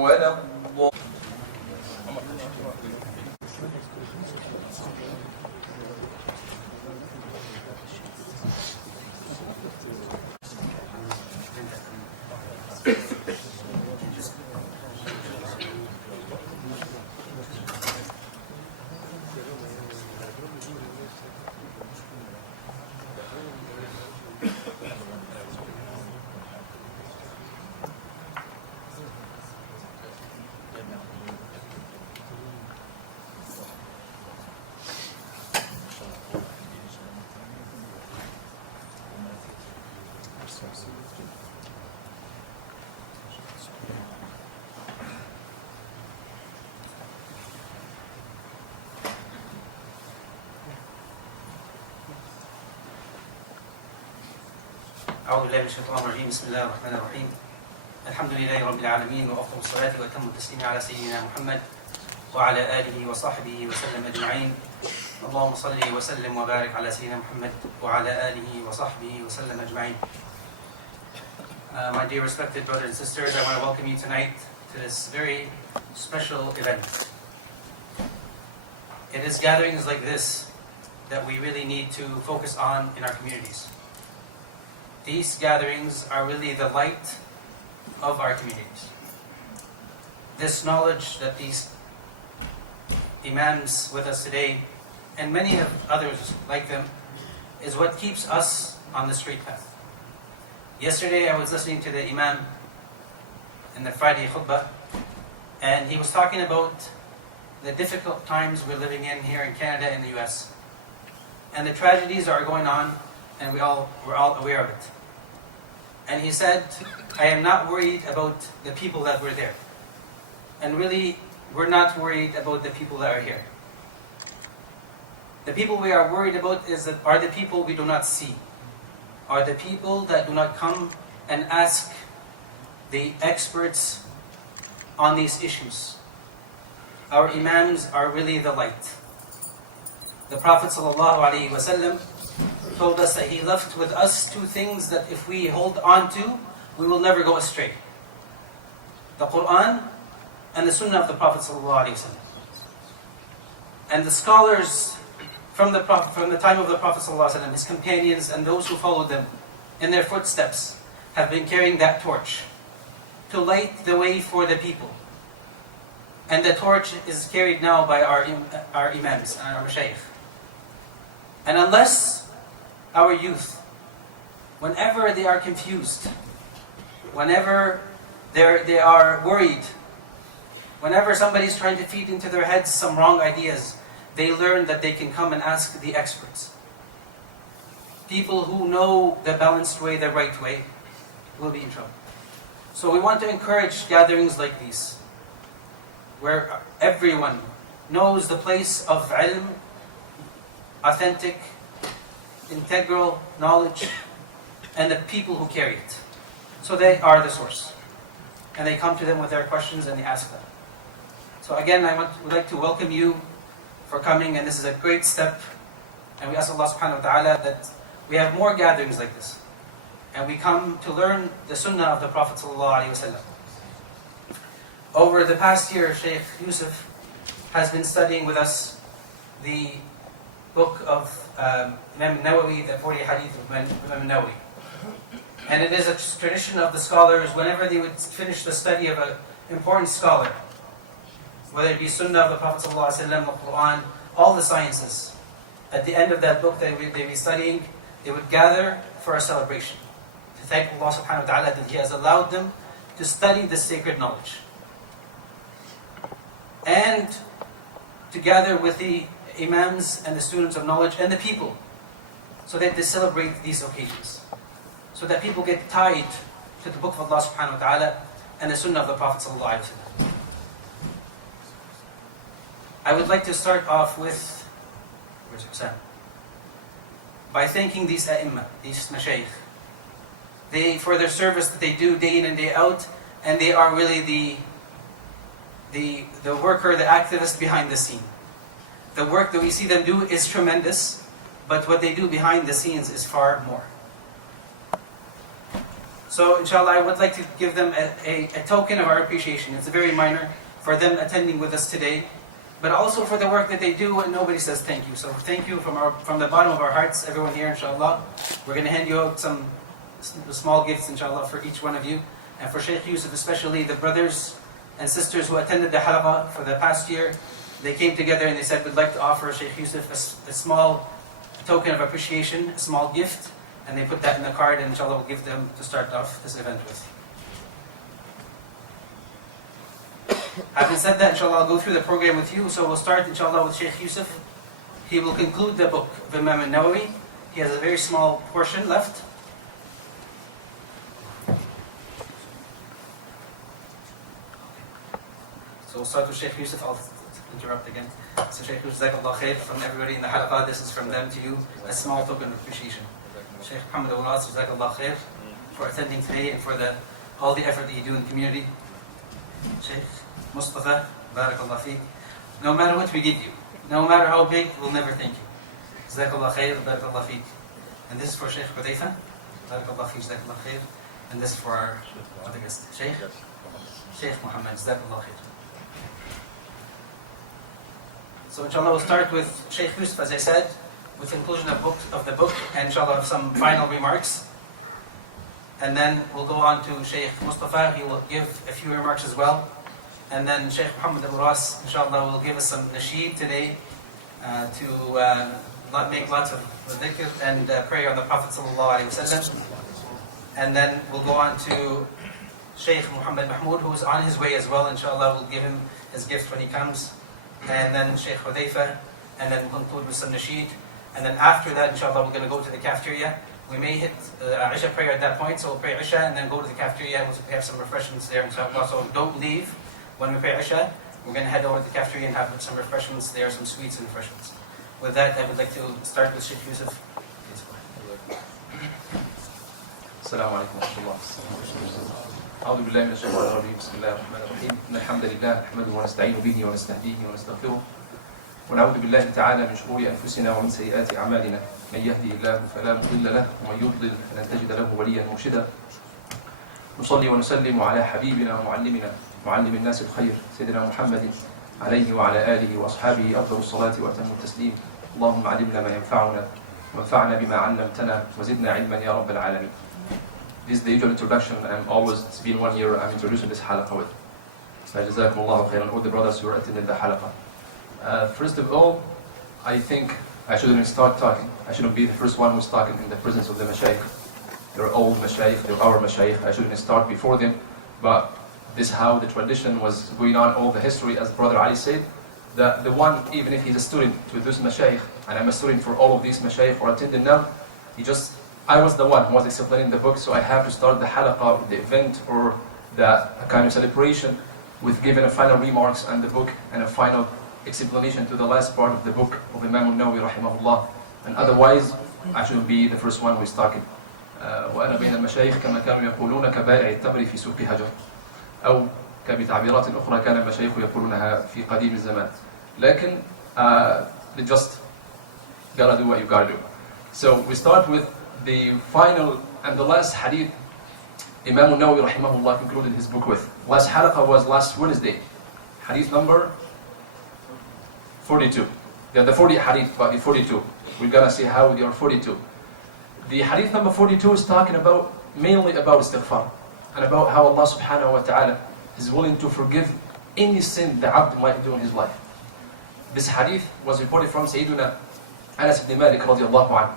ولا أعوذ بالله من الشيطان الرجيم. بسم الله الرحمن الرحيم. الحمد لله رب العالمين، وأفضل الصلاة وأتم التسليم على سيدنا محمد وعلى آله وصحبه وسلم أجمعين. اللهم صل وسلم وبارك على سيدنا محمد وعلى آله وصحبه وسلم أجمعين. My dear respected brothers and sisters, I want to welcome you tonight to this very special event. It is gatherings like this that we really need to focus on in our communities. These gatherings are really the light of our communities. This knowledge that these imams with us today, and many of others like them, is what keeps us on the straight path. Yesterday I was listening to the imam in the Friday khutbah, and he was talking about the difficult times we're living in here in Canada and the US. And the tragedies are going on, and we're all aware of it. And he said, I am not worried about the people that were there. And really, we're not worried about the people that are here. The people we are worried about are the people we do not see, are the people that do not come and ask the experts on these issues. Our imams are really the light. The Prophet ﷺ told us that he left with us two things that if we hold on to, we will never go astray. The Quran and the Sunnah of the Prophet ﷺ. And the scholars from the time of the Prophet ﷺ, his companions and those who followed them in their footsteps, have been carrying that torch to light the way for the people. And the torch is carried now by our imams and our mashaykh. And unless our youth, whenever they are confused, whenever they are worried, whenever somebody is trying to feed into their heads some wrong ideas, they learn that they can come and ask the experts. People who know the balanced way, the right way, will be in trouble. So we want to encourage gatherings like these, where everyone knows the place of ilm, authentic, integral knowledge, and the people who carry it. So they are the source. And they come to them with their questions and they ask them. So again, would like to welcome you for coming, and this is a great step. And we ask Allah subhanahu wa ta'ala that we have more gatherings like this. And we come to learn the sunnah of the Prophet sallallahu alaihi wasallam. Over the past year, Sheikh Yousef has been studying with us the book of Imam Nawawi, the 40Hadith of Imam Nawawi. And it is a tradition of the scholars, whenever they would finish the study of an important scholar, whether it be Sunnah of the Prophet ﷺ, the Quran, all the sciences, at the end of that book they'd be studying, they would gather for a celebration, to thank Allah subhanahu wa ta'ala that He has allowed them to study this sacred knowledge. And to gather with the imams and the students of knowledge and the people, so that they celebrate these occasions, so that people get tied to the book of Allah subhanahu wa ta'ala and the sunnah of the Prophet sallallahu alaihi wasallam. I would like to start off with, where's Hussein? By thanking these a'imma, these mashaykh, for their service that they do day in and day out, and they are really the worker, the activist behind the scene. The work that we see them do is tremendous, but what they do behind the scenes is far more. So inshallah, I would like to give them a token of our appreciation. It's very minor for them attending with us today, but also for the work that they do, and nobody says thank you. So thank you from the bottom of our hearts, everyone here, inshallah. We're going to hand you out some small gifts, inshallah, for each one of you. And for Shaykh Yousef, especially the brothers and sisters who attended the halaqah for the past year, they came together and they said, we'd like to offer Shaykh Yousef a small token of appreciation, a small gift, and they put that in the card, and inshallah we'll give them to start off this event with. Having said that, inshallah, I'll go through the program with you. So we'll start, inshallah, with Shaykh Yousef. He will conclude the book of Imam Nawawi. He has a very small portion left. So we'll start with Shaykh Yousef. I'll interrupt again. So Shaykh Yousef, Jazakallah khair, from everybody in the halaqah, this is from them to you, a small token of appreciation. Shaykh Mohamed AbuRas, Jazakallah khair, for attending today and for all the effort that you do in the community. Shaykh Mustafa, Barakallah feek. No matter what we give you, no matter how big, we'll never thank you. Jazakallah khair, Barakallah feek. And this is for Shaykh Huthaifa, Barakallah feek, Jazakallah khair. And this is for our other guest, Shaykh Mohammed, Jazakallah khair. So inshallah we'll start with Shaykh Yousef, as I said, with conclusion of the book, and inshallah have some final remarks. And then we'll go on to Shaykh Mustafa. He will give a few remarks as well. And then Shaykh Mohamed AbuRas, inshallah, will give us some nasheed today to make lots of dhikr and pray on the Prophet sallallahu alaihi wasallam. And then we'll go on to Shaykh Mohamed Mahmoud, who is on his way as well. Inshallah, we'll give him his gift when he comes. And then Shaykh Huthaifa. And then we'll conclude with some nasheed. And then after that, inshallah, we're going to go to the cafeteria. We may hit Isha prayer at that point, so we'll pray Isha and then go to the cafeteria. We'll have some refreshments there, inshallah. So don't leave when we pray Isha. We're going to head over to the cafeteria and have some refreshments there, some sweets and refreshments. With that, I would like to start with Shaykh Yousef. Please go ahead. السلام عليكم ورحمة الله. أعوذ بالله من الشيطان الرجيم. بسم الله الرحمن الرحيم. إن الحمد لله نحمده ونستعين به ونستهديه ونستغفره. ونعوذ بالله تعالى من شرور أنفسنا ومن سيئات أعمالنا. من يهدي الله فلا مضل له ومن يضلل فلن تجد له وليا مرشدا. نصلي ونسلم على حبيبنا ومعلمنا معلم الناس الخير سيدنا محمد عليه وعلى آله وأصحابه أفضل الصلاة وأتم التسليم. اللهم علمنا ما ينفعنا وانفعنا بما علمتنا وزدنا علما يا رب العالمين. This is the usual introduction. It's been 1 year I'm introducing this halaqah with. So Jazakumullahu khairan, all the brothers who are attending the halaqah. First of all, I think I shouldn't start talking. I shouldn't be the first one who's talking in the presence of the mashayikh. They're old mashayikh, they're our mashayikh. I shouldn't start before them. But this is how the tradition was going on, all the history, as Brother Ali said, that the one, even if he's a student to this mashayikh, and I'm a student for all of these mashayikh who are attending now, I was the one who was explaining the book, so I have to start the halaqah, the event, or the kind of celebration with giving a final remarks on the book and a final explanation to the last part of the book of Imam Nawawi rahimahullah. And otherwise, I shouldn't be the first one who is talking. وأنا بين المشايخ كما كانوا يقولون كبائع التمر في سوق هجر أو كبتعبيرات أخرى كان المشايخ يقولونها في قديم الزمان. لكن you just gotta do what you gotta do. So we start with the final and the last hadith Imam Nawawi rahimahullah concluded his book with. Last halaqah was last Wednesday. Hadith number 42. There are the 40 hadith, but the 42. We're gonna see how they are 42. The hadith number 42 is talking about, mainly about istighfar, and about how Allah subhanahu wa ta'ala is willing to forgive any sin the abd might do in his life. This hadith was reported from Sayyiduna Anas ibn Malik radiallahu anhu.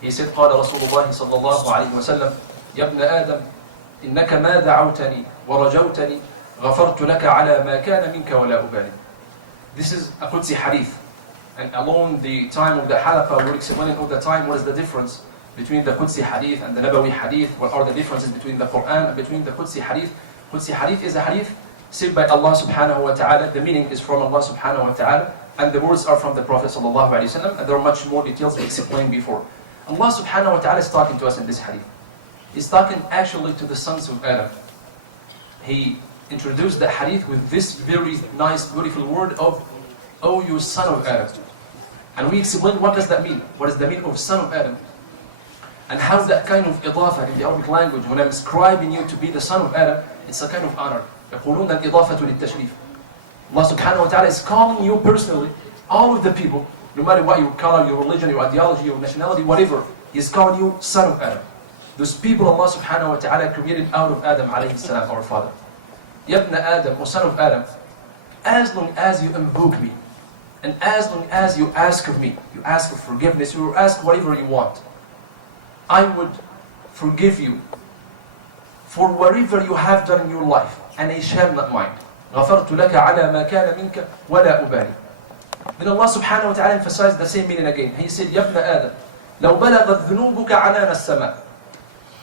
He said, قال رسول الله صلى الله عليه وسلم يا ابن آدم إنك ما دعوتني ورجوتني غفرت لك على ما كان منك ولا أبالي. This is a Qudsi hadith. And along the time of the halaqah, we're explaining all the time what is the difference between the Qudsi hadith and the Nabawi hadith. What are the differences between the Quran and between the Qudsi hadith? Qudsi hadith is a hadith said by Allah subhanahu wa ta'ala. The meaning is from Allah subhanahu wa ta'ala. And the words are from the Prophet sallallahu alayhi wa sallam. And there are much more details we explained before. Allah subhanahu wa ta'ala is talking to us in this hadith. He's talking actually to the sons of Adam. He introduced the hadith with this very nice, beautiful word of, "Oh, you son of Adam." And we explained what does that mean. What is the meaning of son of Adam? And how that kind of idafa in the Arabic language, when I'm ascribing you to be the son of Adam, it's a kind of honor. يقولون الإضافة للتشريف. Allah subhanahu wa ta'ala is calling you personally, all of the people, no matter what your color, your religion, your ideology, your nationality, whatever, He is calling you son of Adam. Those people Allah subhanahu wa ta'ala created out of Adam alayhi salam, our father. Yabna Adam, or son of Adam, as long as you invoke me, and as long as you ask of me, you ask for forgiveness, you ask whatever you want, I would forgive you for whatever you have done in your life, and I shall not mind. غفرت لك على ما كان منك ولا أبالي. Then Allah subhanahu wa ta'ala emphasized the same meaning again. He said, يَبْنَ آدَمْ لَوْ بَلَغَتْ ذُنُوبُكَ عَنَانَ السَّمَاءِ.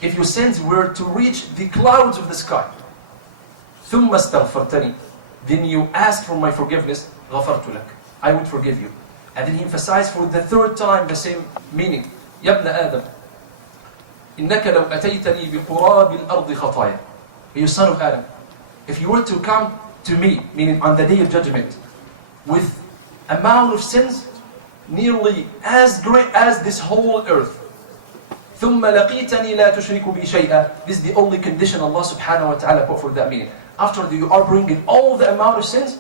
If your sins were to reach the clouds of the sky, ثُمَّ اسْتَغْفَرْتَنِي, then you ask for my forgiveness, غَفَرْتُ لَكَ, I would forgive you. And then he emphasized for the third time the same meaning. يَبْنَ آدَمْ إِنَّكَ لَوْ أَتَيْتَنِي بِقُرَابِ الْأَرْضِ خَطَايَا. You son of Adam, if you were to come to me, meaning on the day of judgment, with amount of sins nearly as great as this whole earth, ثُمَّ لَقِيتَنِي لَا تُشْرِكُ بِي شَيْئًا. This is the only condition Allah subhanahu wa ta'ala put for that meaning. After you are bringing all the amount of sins,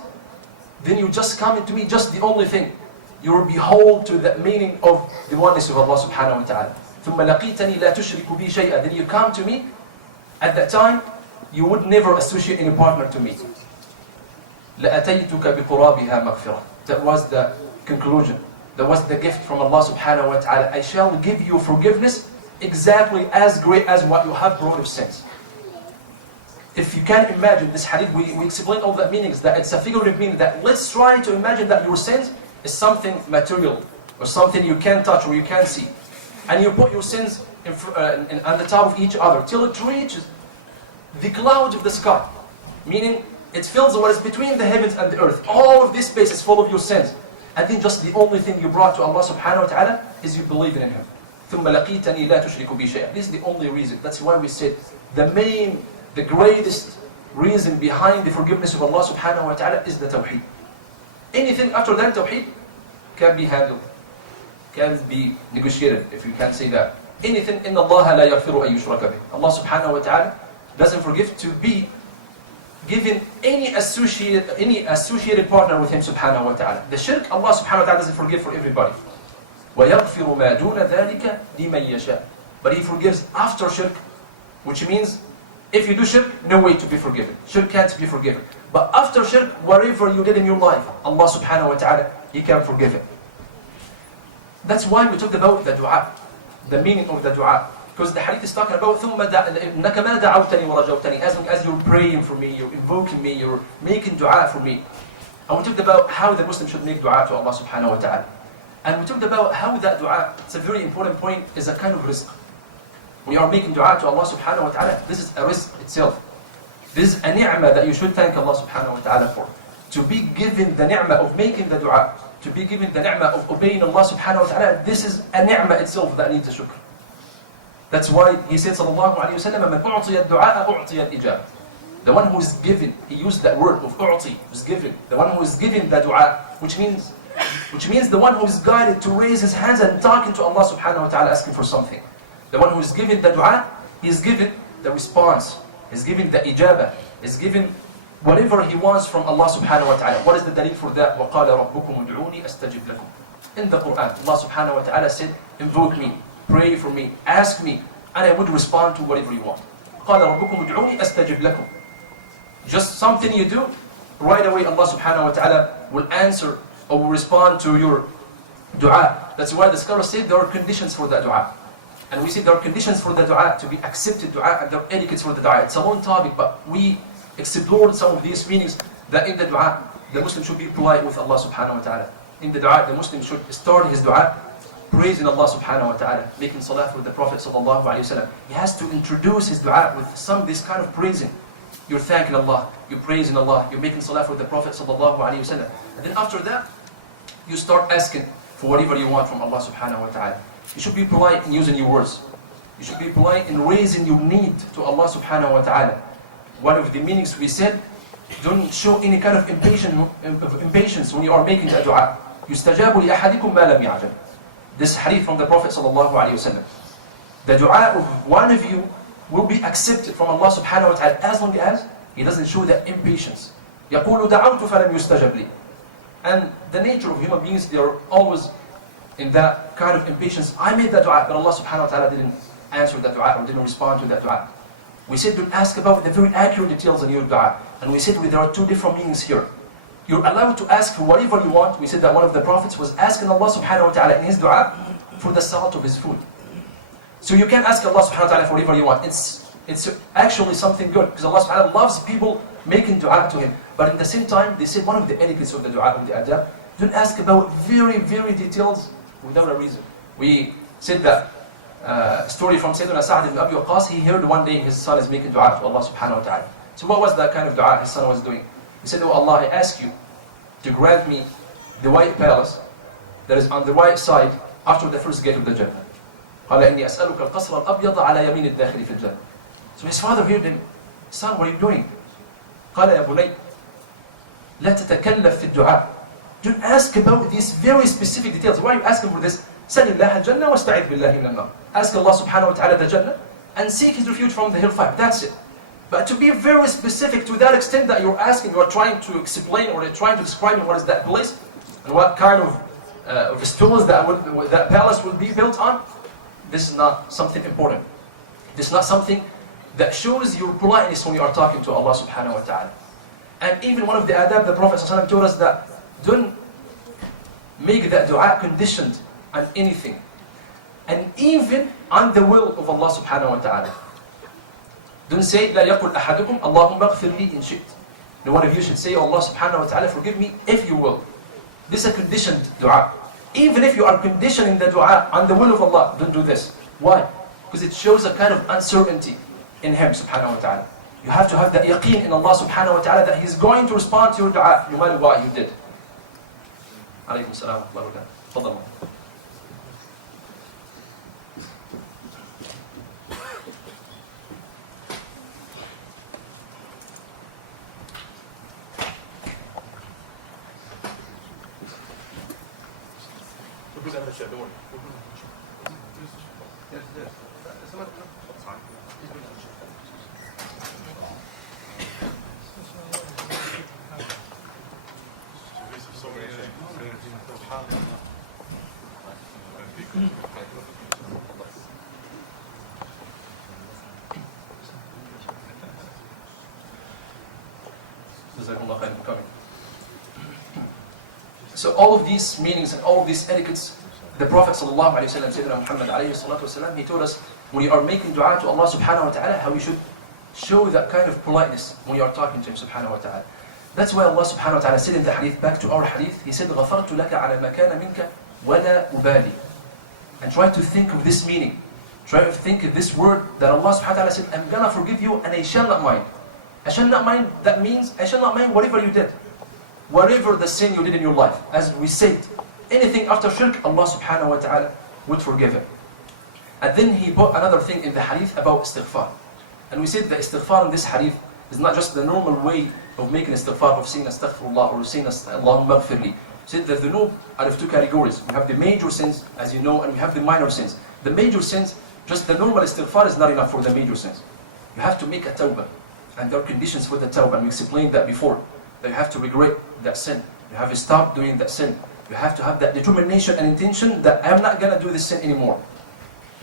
then you just come to me, just the only thing. You will behold to the meaning of the oneness of Allah subhanahu wa ta'ala. ثُمَّ لَقِيتَنِي لَا تُشْرِكُ بِي شَيْئًا. Then you come to me, at that time, you would never associate any partner to me. لَأَتَيْتُكَ بِقُرَابِهَا مَغْفِرَةً. That was the conclusion. That was the gift from Allah subhanahu wa ta'ala. I shall give you forgiveness exactly as great as what you have brought of sins. If you can imagine this hadith, we explain all the meanings, that it's a figurative meaning, that let's try to imagine that your sins is something material, or something you can't touch or you can't see. And you put your sins on the top of each other till it reaches the clouds of the sky, meaning it fills what is between the heavens and the earth. All of this space is full of your sins. And then just the only thing you brought to Allah subhanahu wa ta'ala is you believe in Him. ثُمَّ لَقِيتَنِي لَا تُشْرِكُ بِي شَيْئًا. This is the only reason. That's why we said the greatest reason behind the forgiveness of Allah subhanahu wa ta'ala is the tawheed. Anything after that tawheed can be handled, can be negotiated, if you can say that. Anything, إِنَّ اللَّهَ لَا يَغْفِرُ أَن يُشْرَكَ بِهِ. Allah subhanahu wa ta'ala doesn't forgive to be given any associated partner with Him subhanahu wa ta'ala. The shirk, Allah subhanahu wa ta'ala doesn't forgive for everybody. وَيَغْفِرُ مَا دُونَ ذَلِكَ لِمَنْ يَشَاءُ. But He forgives after shirk, which means if you do shirk, no way to be forgiven. Shirk can't be forgiven. But after shirk, whatever you did in your life, Allah subhanahu wa ta'ala, He can forgive it. That's why we talked about the dua, the meaning of the dua. Because the hadith is talking about ثُمَّ إِنَّكَ مَا دَعَوْتَنِي وَرَجَوْتَنِي. As long as you're praying for me, you're invoking me, you're making dua for me. And we talked about how the Muslim should make dua to Allah subhanahu wa ta'ala. And we talked about how that dua, it's a very important point, is a kind of rizq. When you are making dua to Allah subhanahu wa ta'ala, this is a rizq itself. This is a ni'mah that you should thank Allah subhanahu wa ta'ala for. To be given the ni'mah of making the dua, to be given the ni'mah of obeying Allah subhanahu wa ta'ala, this is a ni'mah itself that needs a shukr. That's why he said sallallahu alayhi wa sallam, مَنْ أُعْطِيَ الدُّعَاءَ أُعْطِيَ الْإِجَابَةِ. The one who is given, he used that word of u'ti, was given. The one who is given the dua, which means the one who is guided to raise his hands and talking to Allah subhanahu wa ta'ala, asking for something. The one who is given the dua, he is given the response, he is given the ijabah, he is given whatever he wants from Allah subhanahu wa ta'ala. What is the dalil for that? وَقَالَ رَبُّكُمُ ادْعُونِي أَسْتَجِبْ لَكُمْ. In the Quran, Allah subhanahu wa ta'ala said, invoke me, pray for me, ask me, and I would respond to whatever you want. قَالَ رَبُّكُمُ ادْعُونِي أَسْتَجِبْ لَكُمْ. Just something you do, right away Allah subhanahu wa ta'ala will answer or will respond to your dua. That's why the scholars said there are conditions for that dua. And we said there are conditions for the dua to be accepted dua, and there are etiquettes for the dua. It's a long topic, but we explored some of these meanings, that in the dua, the Muslim should be polite with Allah subhanahu wa ta'ala. In the dua, the Muslim should start his dua praising Allah subhanahu wa ta'ala, making salah for the Prophet sallallahu alayhi wa sallam. He has to introduce his dua with this kind of praising. You're thanking Allah, you're praising Allah, you're making salah for the Prophet sallallahu alayhi wa sallam. And then after that, you start asking for whatever you want from Allah subhanahu wa ta'ala. You should be polite in using your words. You should be polite in raising your need to Allah subhanahu wa ta'ala. One of the meanings we said, don't show any kind of impatience when you are making a dua. يُسْتَجَابُ لِأَحَدِكُمْ مَا لَمْ يَعْجَلْ. This hadith from the Prophet sallallahu alayhi wa sallam. The dua of one of you will be accepted from Allah subhanahu wa ta'ala as long as he doesn't show that impatience. يَقُولُ دَعَوْتُ فَلَمْ يُسْتَجَبْ لِي. And the nature of human beings, they are always in that kind of impatience. I made that dua, but Allah subhanahu wa ta'ala didn't answer that dua or didn't respond to that dua. We said don't ask about the very accurate details in your dua. And we said there are two different meanings here. You're allowed to ask for whatever you want. We said that one of the prophets was asking Allah subhanahu wa ta'ala in his dua for the salt of his food. So you can ask Allah subhanahu wa ta'ala for whatever you want. It's actually something good, because Allah subhanahu wa ta'ala loves people making dua to him. But at the same time, they said one of the etiquettes of the dua, of the adab, don't ask about very, very details without a reason. We said that story from Sayyidina Sa'd ibn Abi Waqqas. He heard one day his son is making dua to Allah subhanahu wa ta'ala. So what was that kind of dua his son was doing? He said, "Oh Allah, I ask you to grant me the white palace that is on the right side after the first gate of the Jannah." قال إني أسألك القصر الأبيض على يمين الداخل في الجنة. So his father heard him, "Son, what are you doing?" قال يا بني لا تتكلف في الدعاء. Don't ask about these very specific details. Why are you asking for this? سل الله الجنة واستعذ بالله من النار. Ask Allah subhanahu wa ta'ala the Jannah and seek his refuge from the hellfire. That's it. But to be very specific to that extent that you're asking, you're trying to explain or you're trying to describe what is that place and what kind of stones that palace will be built on, this is not something important. This is not something that shows your politeness when you are talking to Allah subhanahu wa ta'ala. And even one of the adab, the Prophet ﷺ told us that don't make that dua conditioned on anything. And even on the will of Allah subhanahu wa ta'ala. Don't say, لا يقول أحدكم اللهم اغفر لي إن شئت. No one of you should say, oh Allah subhanahu wa ta'ala, forgive me if you will. This is a conditioned dua. Even if you are conditioning the dua on the will of Allah, don't do this. Why? Because it shows a kind of uncertainty in Him subhanahu wa ta'ala. You have to have that yaqeen in Allah subhanahu wa ta'ala that He's going to respond to your dua no matter what you did. Alaykum salam wa rahmatullah. Tafadhal. So all of these meanings and all of these etiquettes, the Prophet sallallahu alaihi wasallam, Sayyidina Muhammad alayhi salatu wasallam, he told us when you are making dua to Allah subhanahu wa ta'ala, how you should show that kind of politeness when you are talking to Him subhanahu wa ta'ala. That's why Allah subhanahu wa ta'ala said in the hadith, back to our hadith, He said, غَفَرْتُ لَكَ عَلَى مَا كَانَ مِنْكَ وَلَا أُبَالِي. And try to think of this meaning. Try to think of this word that Allah subhanahu wa ta'ala said, I'm gonna forgive you and I shall not mind. I shall not mind, that means I shall not mind whatever you did. Whatever the sin you did in your life. As we said, anything after shirk, Allah subhanahu wa ta'ala would forgive it. And then He put another thing in the hadith about istighfar. And we said that istighfar in this hadith is not just the normal way of making istighfar, of saying astaghfirullah or saying Allahumma ghfirli. We said that the dhunub are of two categories. We have the major sins, as you know, and we have the minor sins. The major sins, just the normal istighfar is not enough for the major sins. You have to make a tawbah. And there are conditions for the tawbah, and we explained that before. That you have to regret that sin. You have to stop doing that sin. You have to have that determination and intention that I'm not going to do this sin anymore.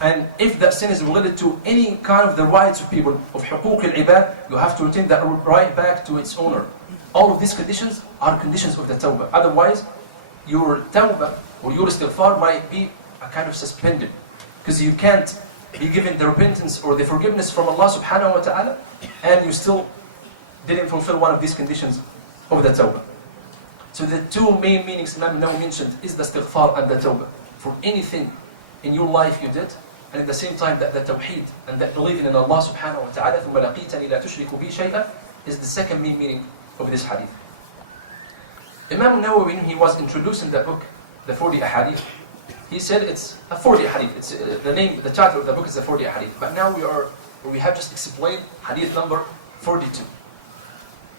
And if that sin is related to any kind of the rights of people, of huquq al-ibad, you have to return that right back to its owner. All of these conditions are conditions of the tawbah. Otherwise, your tawbah or your istighfar might be a kind of suspended. Because you can't be given the repentance or the forgiveness from Allah subhanahu wa ta'ala, and you still didn't fulfill one of these conditions of the tawbah. So the two main meanings Imam Nawawi mentioned is the istighfar and the tawbah. For anything in your life you did, and at the same time that the tawheed and that believing in Allah subhanahu wa ta'ala, ثُمَّ لَقِيتَنِي لَا تُشْرِكُ بِي شَيْئًا, is the second main meaning of this hadith. Imam Nawawi, when he was introducing the book, the 40Hadith, he said it's a 40Hadith. It's the title of the book is the 40Hadith. But now we have just explained hadith number 42.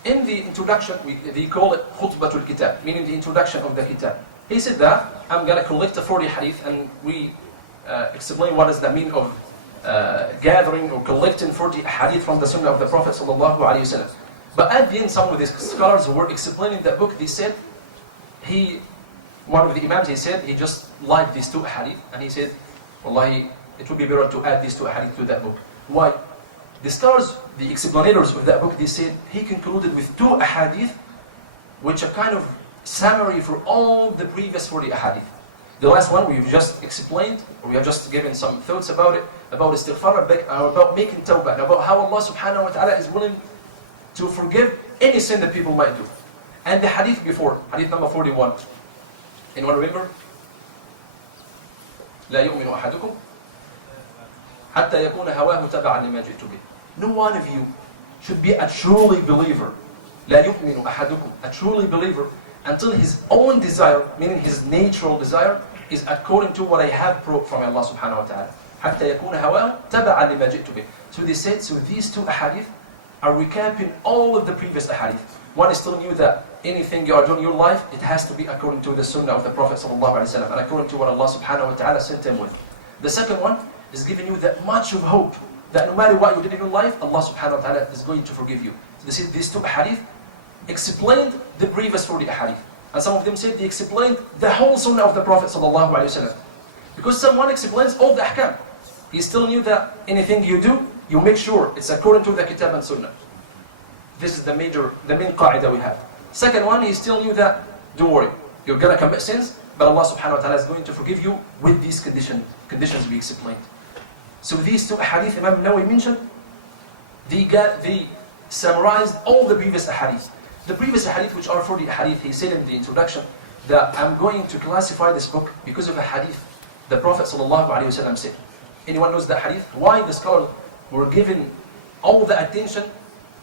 In the introduction, they call it khutbatul kitab, meaning the introduction of the kitab. He said that I'm going to collect the 40 hadith, and we explain what does that mean of gathering or collecting 40 hadith from the Sunnah of the Prophet sallallahu alaihi wasallam. But at the end, some of these scholars who were explaining that book, they said, one of the Imams, he said, he just liked these 2 hadith, and he said, Wallahi, it would be better to add these 2 hadith to that book. Why? The scholars, the explanators of that book, they said, he concluded with 2 hadith, which are kind of summary for all the previous 40 hadith. The last one we've just explained, or we have just given some thoughts about it, about istighfar, about making tawbah, and about how Allah subhanahu wa ta'ala is willing to forgive any sin that people might do. And the hadith before, hadith number 41. Anyone remember? لا يؤمن أحدكم حتى يكون هواه تبعا لما جئت به. No one of you should be a truly believer. لا يؤمن أحدكم, a truly believer, until his own desire, meaning his natural desire, is according to what I have brought from Allah subhanahu wa ta'ala. حتى يكون هواه تبعا لما جئت به. So they said, so these 2 ahadith are recapping all of the previous ahadith. One is telling you that anything you are doing in your life, it has to be according to the Sunnah of the Prophet sallallahu alaihi wasallam and according to what Allah subhanahu wa ta'ala sent him with. The second one is giving you that much of hope that no matter what you did in your life, Allah subhanahu wa ta'ala is going to forgive you. So these 2 ahadith explained the previous 40 ahadith. And some of them said they explained the whole Sunnah of the Prophet sallallahu alaihi wasallam. Because someone explains all the ahkam. He's telling you that anything you do, you make sure it's according to the Kitab and Sunnah. This is the main qa'idah we have. Second one, he's telling you that, don't worry, you're going to commit sins, but Allah subhanahu wa ta'ala is going to forgive you with these conditions we explained. So these 2 hadith Imam Nawawi mentioned, they summarized all the previous hadith. The previous hadith, which are 40 hadith, he said in the introduction that I'm going to classify this book because of a hadith the Prophet sallallahu alaihi wasallam said. Anyone knows that hadith? Why the scholars were given all the attention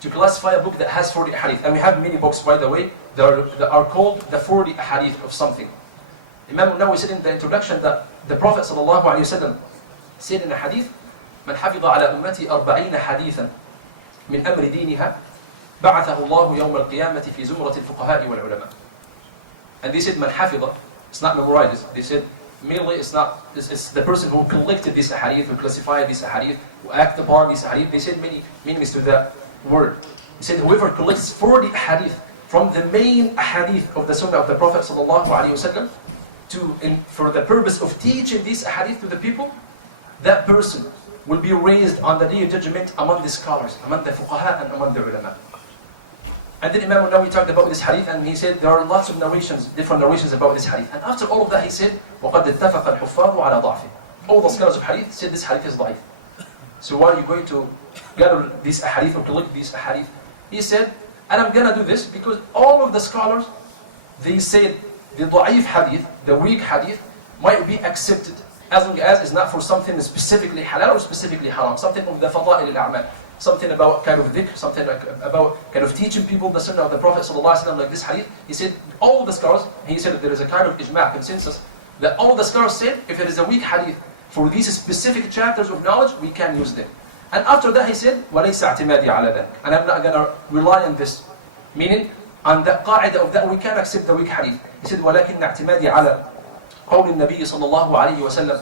to classify a book that has 40 hadith? And we have many books, by the way, that are called the 40 hadith of something. Imam Nawawi said in the introduction that the Prophet sallallahu alaihi wasallam said in a hadith, من حفظ على أمتي 40 حديثا من أمر دينها بعثه الله يوم القيامة في زمرة الفقهاء والعلماء. And they said, من حفظ, it's not memorized. They said, mainly it's the person who collected this hadith, who classified this hadith, who acted upon this hadith. They said many meanings to that word. He said, whoever collects 40 hadith from the main hadith of the Sunnah of the Prophet sallallahu alaihi wasallam for the purpose of teaching this hadith to the people, that person will be raised on the day of judgment among the scholars, among the fuqaha and among the ulama. And then Imam Nawawi talked about this hadith, and he said there are lots of narrations, different narrations about this hadith. And after all of that, he said, وَقَدْ اتَّفَقَ الْحُفَّاظُ عَلَى ضَعْفِهِ. All the scholars of hadith said this hadith is da'if. So why are you going to gather this hadith or collect this hadith? He said, and I'm going to do this because all of the scholars, they said the da'if hadith, the weak hadith, might be accepted as long as it's not for something specifically halal or specifically haram, something of the fada'il al-a'mal, something about kind of dhikr, something like about kind of teaching people the Sunnah of the Prophet ﷺ, like this hadith. He said all the scholars, he said there is a kind of ijma' consensus that all the scholars said if it is a weak hadith for these specific chapters of knowledge, we can use them. And after that he said, وَلَيْسَ اعْتِمَادِي عَلَى ذَلك, and I'm not going to rely on this, meaning on the qa'idah of that we can accept the weak hadith. He said, وَلَكِنَّ اعْتِمَادِي عَلَى قول النبي صلى الله عليه وسلم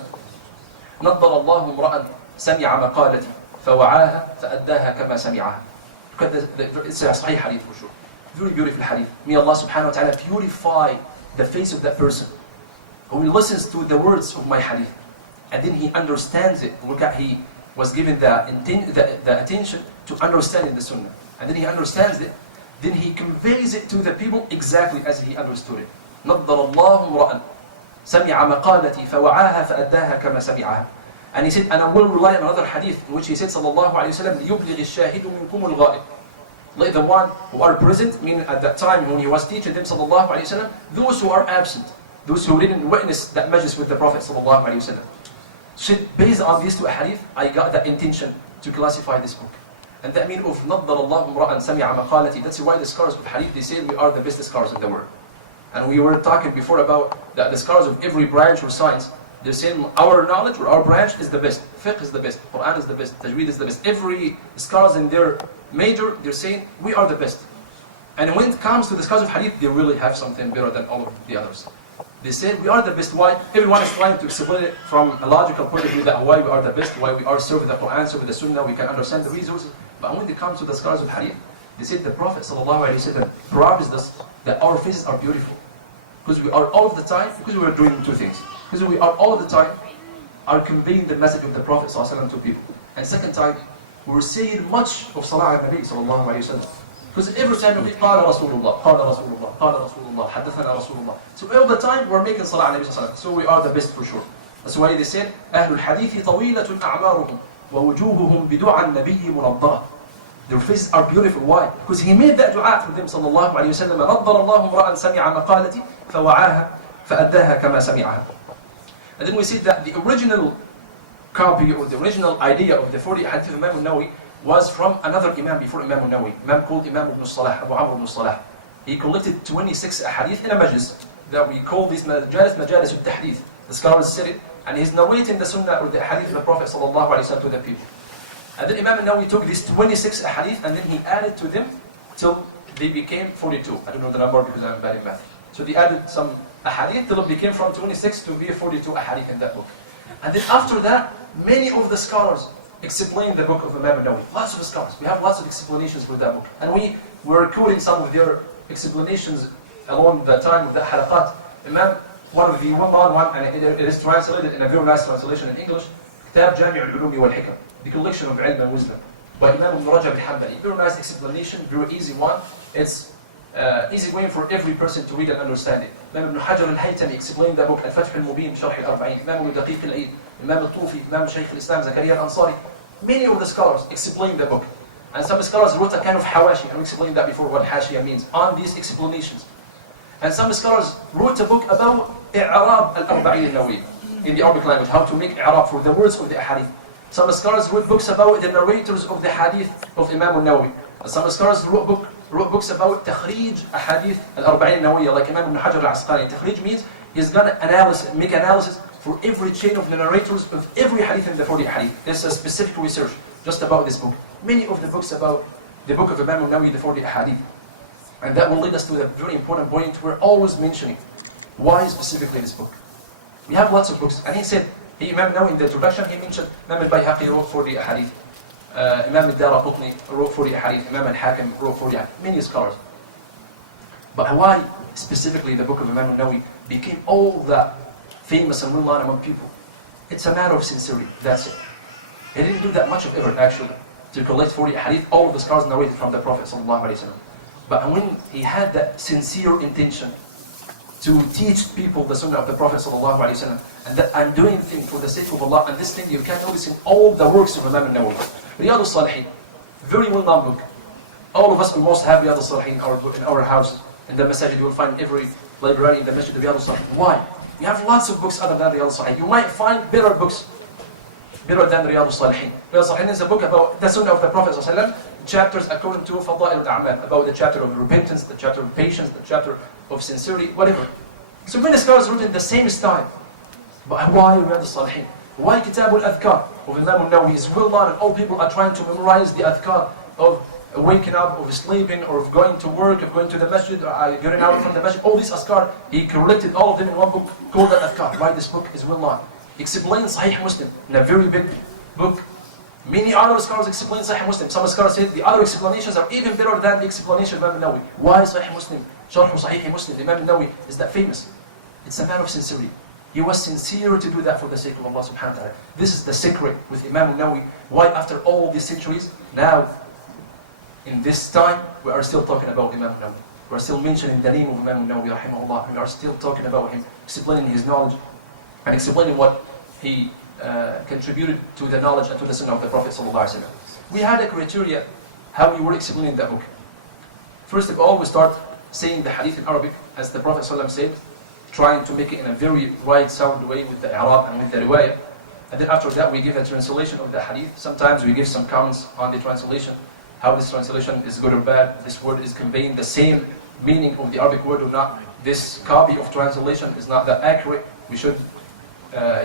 نضر الله امرأ سمع مقالتي فوعاها فأداها كما سمعها. It's a sahih hadith for sure. Very beautiful hadith. May Allah subhanahu wa ta'ala purify the face of that person who listens to the words of my hadith and then he understands it. Look at, he was given the attention to understanding the sunnah, and then he understands it, then he conveys it to the people exactly as he understood it. نضر الله امرأ سمع مقالتي فوعاها فأداها كما سمعها. And he said, and I will rely on another hadith in which he said sallallahu alayhi wa sallam, لِيُبْلِغِ الشَّاهِدُ مِنْكُمُ الْغَائِبِ. Like the one who are present, meaning at that time when he was teaching them sallallahu alayhi wa sallam, those who are absent, those who didn't witness that majlis with the Prophet sallallahu alayhi wa sallam. So based on these two hadith, I got the intention to classify this book. And that meaning of نَضَّرَ اللَّهُ امْرَأً سَمِعَ مَقَالَتِي, that's why the scholars of hadith, they say we are the best scholars in the world. And we were talking before about that the scholars of every branch or science, they're saying our knowledge or our branch is the best. Fiqh is the best. Quran is the best. Tajweed is the best. Every scholars in their major, they're saying we are the best. And when it comes to the scholars of hadith, they really have something better than all of the others. They said we are the best. Why? Everyone is trying to explain it from a logical point of view that why we are the best, why we are served the Quran, served the Sunnah, we can understand the resources. But when it comes to the scholars of Hadith, they said the Prophet ﷺ promised us that our faces are beautiful. Because we are all of the time, because we are doing two things. Because we are all of the time are conveying the message of the Prophet ﷺ to people. And second time, we're saying much of Salah al-Nabi ﷺ. Because every time we قال رسول الله, قال رسول الله, قال رسول الله, حدثنا رسول الله. So all the time we're making Salah al-Nabi ﷺ. So we are the best for sure. That's why they said, أهل الحديث طويلة أعمارهم ووجوههم بدعاء النبي منضرة. Their faces are beautiful. Why? Because he made that dua for them صلى الله عليه وسلم. نضر الله امرأ سمع مقالتي فوعاها فأداها كما سمعها. And then we said that the original copy or the original idea of the 40 hadith of Imam al-Nawawi was from another Imam before Imam al-Nawawi, Imam called Imam ibn Salah, Abu Amr ibn Salah. He collected 26 hadith in a majlis that we call these majalis al-tahdith. The scholars said it, and he's narrating the sunnah or the hadith of the Prophet sallallahu alaihi wasallam to the people. And then Imam al-Nawawi took these 26 hadith and then he added to them till they became 42. I don't know the number because I'm bad in math. So they added some hadith till it became from 26 to be 42 hadith in that book. And then after that, many of the scholars explain the book of Imam al-Nawawi. Lots of scholars. We have lots of explanations for that book. And we were quoting some of their explanations along the time of the halaqat. Imam, one of the well-known one, and it is translated in a very nice translation in English, Kitab Jami' al-Ulumi wal-Hikam, the collection of ilm and wisdom, by Imam ibn Rajab al-Hanbali. Very nice explanation, very easy one. It's easy way for every person to read and understand it. Imam ibn Hajar al-Haytami explained the book, Al-Fath al-Mubin, Sharh al-Arba'in, Imam al-Daqiq al-Eid, Imam al-Tufi, Imam Shaykh al-Islam, Zakaria al-Ansari. Many of the scholars explain the book. And some scholars wrote a kind of hawashi, and we explained that before what hashiyah means, on these explanations. And some scholars wrote a book about i'rab al-arba'in al-nawawiyya, in the Arabic language, how to make i'rab for the words of the hadith. Some scholars wrote books about the narrators of the hadith of Imam al-Nawawi. And some scholars wrote books about takhrij hadith al-arba'in al-nawawiyya, like Imam ibn Hajar al-Asqalani. Takhrij means he's going to make analysis for every chain of the narrators of every hadith in the 40 hadith. There's a specific research just about this book. Many of the books about the book of Imam al-Nawawi, the 40 hadith. And that will lead us to a very important point we're always mentioning. Why specifically this book? We have lots of books. And he said, Imam Nawawi in the introduction, he mentioned Imam al-Bayhaqi wrote 40 hadith. Imam al-Daraqutni wrote 40 hadith. Imam al-Hakim wrote 40 hadith. Many scholars. But why specifically the book of Imam al-Nawawi became all that famous and well-known among people? It's a matter of sincerity, that's it. He didn't do that much of effort actually to collect 40 hadith, all of the scholars narrated from the Prophet ﷺ. But when he had that sincere intention to teach people the sunnah of the Prophet ﷺ, and that I'm doing things for the sake of Allah, and this thing you can notice in all the works of Imam al-Nawawi. Riyadh al-Salihin, very well-known book. All of us almost have Riyadh al-Salihin in our houses. In the masjid, you will find every library in the masjid of Riyadh al-Salihin. Why? We have lots of books other than Riyadh al-Salihin. You might find better books, better than Riyadh al-Salihin. Riyadh al-Salihin is a book about the sunnah of the Prophet ﷺ, chapters according to Fada'il al-A'mal, about the chapter of repentance, the chapter of patience, the chapter of sincerity, whatever. So many scholars wrote in the same style. But why Riyadh al-Salihin? Why Kitab al-Adhkar of Imam al-Nawawi is well known and all people are trying to memorize the adhkar of waking up, of sleeping, or of going to work, of going to the masjid, or getting out from the masjid. All these adhkar, he collected all of them in one book called al-Adhkar. Why this book is well known? He explains Sahih Muslim in a very big book. Many other scholars explain Sahih Muslim. Some scholars say the other explanations are even better than the explanation of Imam al-Nawawi. Why Sahih Muslim? Sharh Sahih Muslim, Imam al-Nawawi is that famous. It's a matter of sincerity. He was sincere to do that for the sake of Allah subhanahu wa ta'ala. This is the secret with Imam al-Nawawi. Why after all these centuries, now, in this time, we are still talking about Imam al-Nawawi. We are still mentioning the name of Imam al-Nawawi, rahimahullah. We are still talking about him, explaining his knowledge, and explaining what he contributed to the knowledge and to the sunnah of the Prophet sallallahu alaihi wasallam. We had a criteria how we were explaining that book. First of all, we start saying the hadith in Arabic, as the Prophet sallallahu alaihi wasallam said, trying to make it in a very right sound way with the i'rab and with the riwayah. And then after that we give a translation of the hadith. Sometimes we give some comments on the translation, how this translation is good or bad, this word is conveying the same meaning of the Arabic word or not, this copy of translation is not that accurate, we should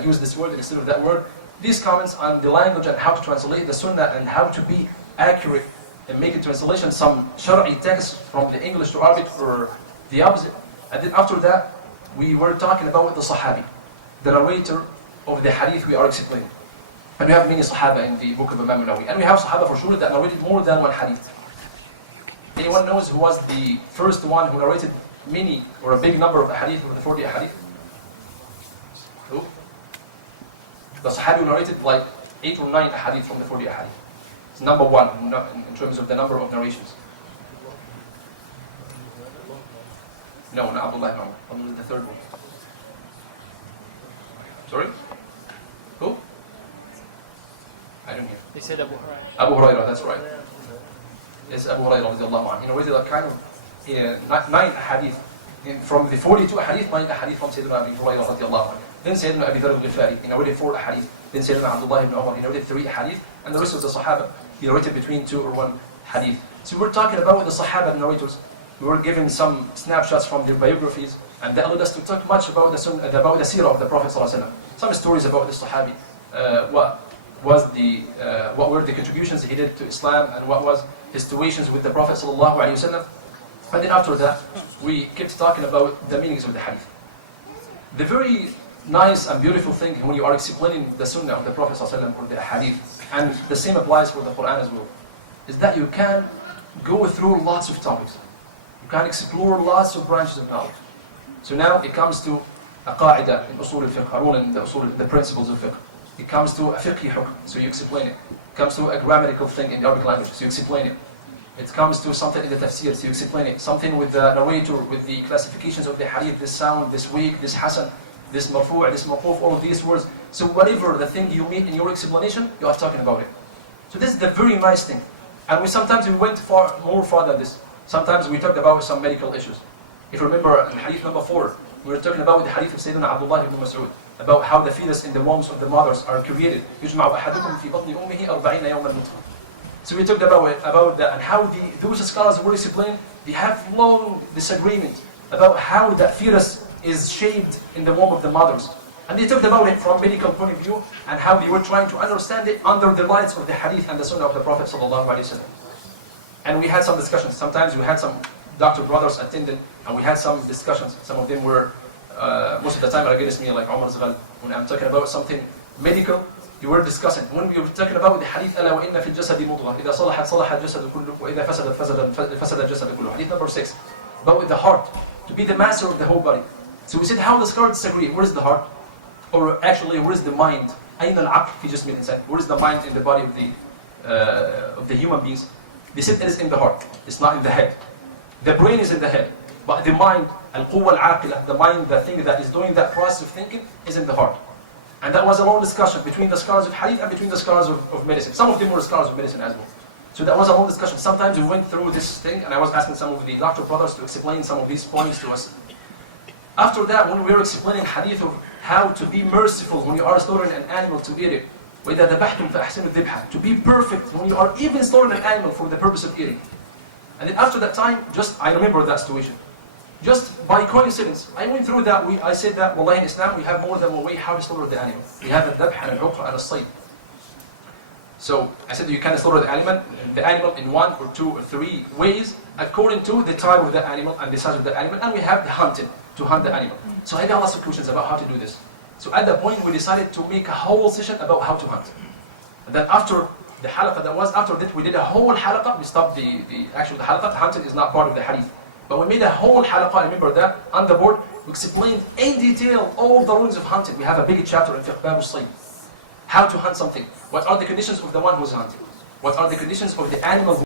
use this word instead of that word. These comments on the language and how to translate the sunnah and how to be accurate and make a translation, some shar'i text from the English to Arabic or the opposite. And then after that, we were talking about the Sahabi, the narrator of the hadith we are explaining. And we have many Sahaba in the book of Imam Nawawi. And we have Sahaba for sure that narrated more than one hadith. Anyone knows who was the first one who narrated many or a big number of hadith of the 40 hadith? Who? The Sahabi who narrated like 8 or 9 hadith from the 40 hadith. It's number one in terms of the number of narrations. No, not Abdullah ibn Umar. Abdullah is the third one. Sorry? Who? I don't hear. They said Abu Hurairah. Abu Hurairah, that's right. Yes, Abu Hurairah radiallahu anhu. He narrated a kind of 9 hadith. From the 42 hadith, 9 hadith from Sayyidina Abu Hurairah radiallahu anhu. Then Sayyidina Abi Dharr al-Ghifari, he narrated 4 hadith. Then Sayyidina Abdullah ibn Umar, he narrated 3 hadith. And the rest of the Sahaba, he narrated between 2 or 1 hadith. So we're talking about the Sahaba narrators. We were given some snapshots from their biographies, and that allowed us to talk much about the seerah of the Prophet ﷺ. Some stories about the Sahabi, what were the contributions he did to Islam, and what was his situations with the Prophet ﷺ. And then after that, we kept talking about the meanings of the hadith. The very nice and beautiful thing when you are explaining the sunnah of the Prophet ﷺ or the hadith, and the same applies for the Quran as well, is that you can go through lots of topics. You can explore lots of branches of knowledge. So now it comes to a qa'idah in usul al-fiqh, a rule in the principles of fiqh. It comes to a fiqhi hukm, so you explain it. It comes to a grammatical thing in the Arabic language, so you explain it. It comes to something in the tafsir, so you explain it. Something with the narrator, with the classifications of the hadith, this sound, this weak, this hasan, this marfu', this mawquf, all of these words. So whatever the thing you mean in your explanation, you are talking about it. So this is the very nice thing. And we sometimes went more far than this. Sometimes we talked about some medical issues. If you remember in hadith number 4, we were talking about the hadith of Sayyidina Abdullah ibn Mas'ud, about how the fetus in the wombs of the mothers are created. يُجْمَعُ أَحَدُكُمْ فِي بَطْنِ أُمِّهِ 40 يَوْمًا نُطْفَةً. So we talked about that, and how those scholars were explained, they have long disagreement about how that fetus is shaped in the womb of the mothers. And they talked about it from a medical point of view, and how they were trying to understand it under the lights of the hadith and the sunnah of the Prophet ﷺ. And we had some discussions. Sometimes we had some doctor brothers attending, and we had some discussions. Some of them were, most of the time, against me, like Umar Zaghal. When I'm talking about something medical, you were discussing. When we were talking about the hadith, أَلَا وَإِنَّ فِي الْجَسَدِ مُضْغَةً إِذَا صَلَحَتْ صَلَحَ الْجَسَدُ كُلُّهُ وَإِذَا فَسَدَ الْجَسَدُ كُلُّهُ. Hadith number 6. About the heart, to be the master of the whole body. So we said how the scholars disagree. Where is the heart? Or actually, where is the mind? أَيْنَ الْعَقْلِ فِي جِسْمِ الْإِنسَانِ. Where is the mind in the body of the human beings? They said it is in the heart. It's not in the head. The brain is in the head. But the mind, al-quwwa al-aqila, the mind, the thing that is doing that process of thinking, is in the heart. And that was a long discussion between the scholars of hadith and between the scholars of medicine. Some of them were scholars of medicine as well. So that was a long discussion. Sometimes we went through this thing, and I was asking some of the doctor brothers to explain some of these points to us. After that, when we were explaining hadith of how to be merciful when you are slaughtering an animal to eat it, وَإِذَا ذَبَحْتُمْ فَأَحْسِنُوا الذِّبْحَ, to be perfect when you are even slaughtering an animal for the purpose of eating. And then after that time, I remember that situation. Just by coincidence, I went through that. I said that, Wallahi, in Islam, we have more than one way how to slaughter the animal. We have a dhabh and a uqra and a sayd. So I said you can slaughter the animal in 1 or 2 or 3 ways, according to the type of the animal and the size of the animal. And we have the hunting, to hunt the animal. So I got lots of questions about how to do this. So at that point, we decided to make a whole session about how to hunt. And then after the halaqah after that, we did a whole halaqah. We stopped the halaqah. Hunting is not part of the hadith. But we made a whole halaqah, I remember that, on the board. We explained in detail all the rules of hunting. We have a big chapter in Fiqh Bab al-Sayd. How to hunt something. What are the conditions of the one who's hunting? What are the conditions of the animal